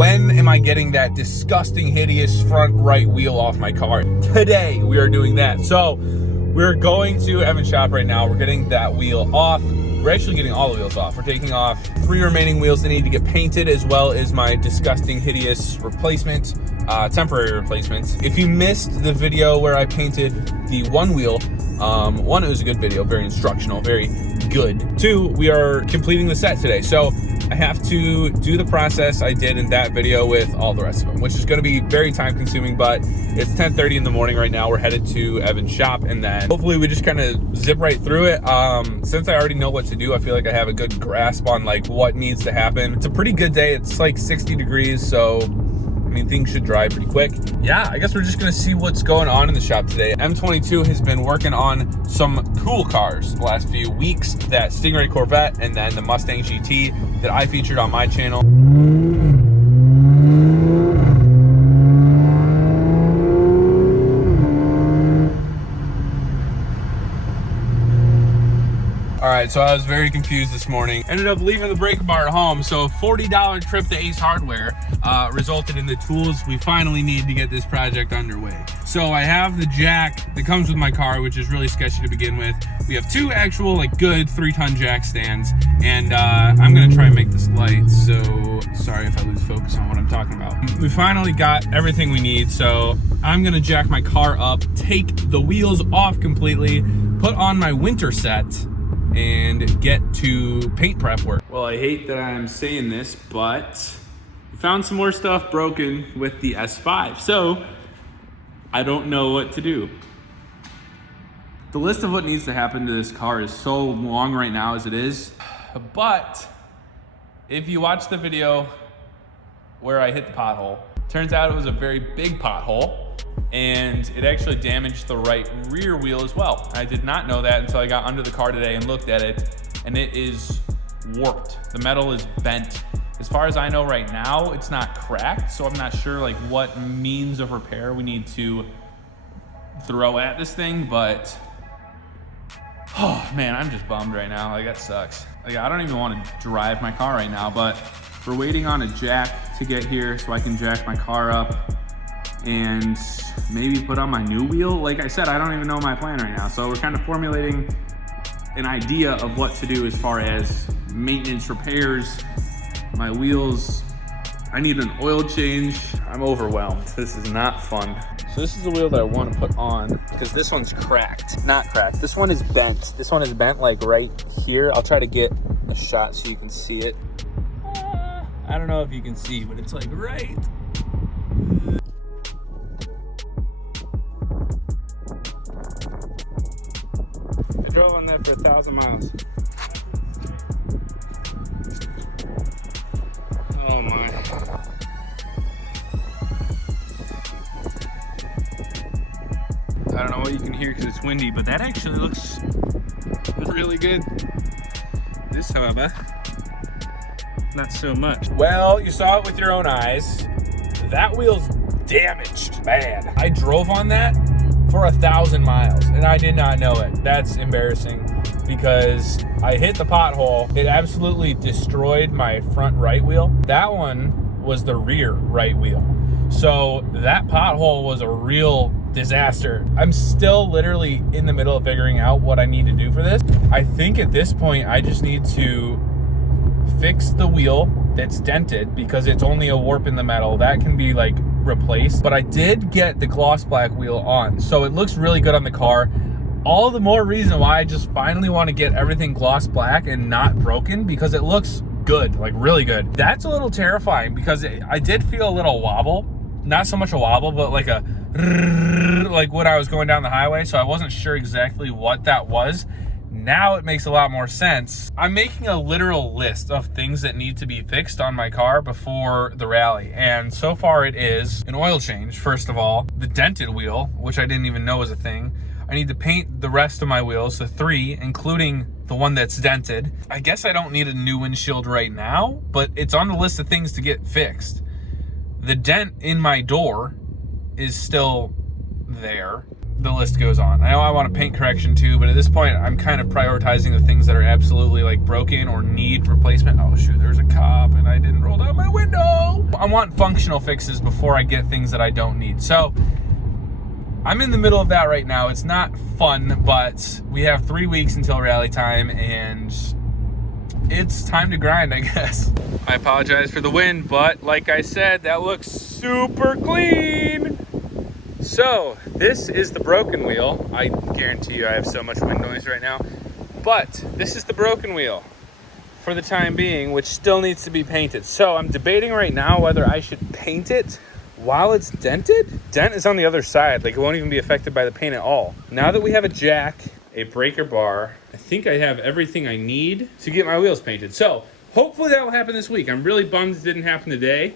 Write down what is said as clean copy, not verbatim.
when am I getting that disgusting, hideous front right wheel off my car? Today, we are doing that. So, we're going to Evan's shop right now. We're getting that wheel off. We're actually getting all the wheels off. We're taking off 3 remaining wheels that need to get painted, as well as my disgusting, hideous replacement, temporary replacement. If you missed the video where I painted the one wheel, one, it was a good video, very instructional, very good. 2, we are completing the set today. So I have to do the process I did in that video with all the rest of them, which is gonna be very time consuming, but it's 10:30 in the morning right now. We're headed to Evan's shop, and then hopefully we just kind of zip right through it. Since I already know what to do, I feel like I have a good grasp on like what needs to happen. It's a pretty good day. It's like 60 degrees, so I mean, things should dry pretty quick. Yeah, I guess we're just gonna see what's going on in the shop today. M22 has been working on some cool cars the last few weeks. That Stingray Corvette and then the Mustang GT that I featured on my channel. All right, so I was very confused this morning. Ended up leaving the breaker bar at home, so a $40 trip to Ace Hardware resulted in the tools we finally need to get this project underway. So I have the jack that comes with my car, which is really sketchy to begin with. We have 2 actual, like, good 3-ton jack stands, and I'm gonna try and make this light, so sorry if I lose focus on what I'm talking about. We finally got everything we need, so I'm gonna jack my car up, take the wheels off completely, put on my winter set, and get to paint prep work. Well, I hate that I'm saying this, but we found some more stuff broken with the S5, so I don't know what to do. The list of what needs to happen to this car is so long right now as it is, but if you watch the video where I hit the pothole, turns out it was a very big pothole, and it actually damaged the right rear wheel as well. I did not know that until I got under the car today and looked at it, and it is warped. The metal is bent. As far as I know right now, it's not cracked, so I'm not sure like what means of repair we need to throw at this thing, but oh man, I'm just bummed right now. Like, that sucks. Like, I don't even want to drive my car right now, but we're waiting on a jack to get here so I can jack my car up and maybe put on my new wheel. Like I said, I don't even know my plan right now. So we're kind of formulating an idea of what to do as far as maintenance, repairs, my wheels. I need an oil change. I'm overwhelmed. This is not fun. So this is the wheel that I want to put on because this one's cracked. Not cracked. This one is bent. This one is bent like right here. I'll try to get a shot so you can see it. I don't know if you can see, but it's like right. I drove on that for 1,000 miles. Oh my. I don't know what you can hear because it's windy, but that actually looks really good. This, however, not so much. Well, you saw it with your own eyes. That wheel's damaged, man. I drove on that for 1,000 miles and I did not know it. That's embarrassing because I hit the pothole. It absolutely destroyed my front right wheel. That one was the rear right wheel. So that pothole was a real disaster. I'm still literally in the middle of figuring out what I need to do for this. I think at this point, I just need to fix the wheel that's dented because it's only a warp in the metal. That can be like replaced, but I did get the gloss black wheel on, so it looks really good on the car. All the more reason why I just finally want to get everything gloss black and not broken because it looks good, like really good. That's a little terrifying because I did feel a little wobble, not so much a wobble, but like a like when I was going down the highway, so I wasn't sure exactly what that was. Now it makes a lot more sense. I'm making a literal list of things that need to be fixed on my car before the rally. And so far it is an oil change, first of all, the dented wheel, which I didn't even know was a thing. I need to paint the rest of my wheels, the 3, including the one that's dented. I guess I don't need a new windshield right now, but it's on the list of things to get fixed. The dent in my door is still there. the list goes on. I know I want a paint correction too, but at this point, I'm kind of prioritizing the things that are absolutely like broken or need replacement. Oh shoot, there's a cop and I didn't roll down my window. I want functional fixes before I get things that I don't need. So I'm in the middle of that right now. It's not fun, but we have 3 weeks until rally time and it's time to grind, I guess. I apologize for the wind, but like I said, that looks super clean. So this is the broken wheel. I guarantee you I have so much wind noise right now, but this is the broken wheel for the time being, which still needs to be painted. So I'm debating right now whether I should paint it while it's dented. Dent is on the other side, like it won't even be affected by the paint at all. Now that we have a jack, a breaker bar, I think I have everything I need to get my wheels painted. So hopefully that will happen this week. I'm really bummed it didn't happen today.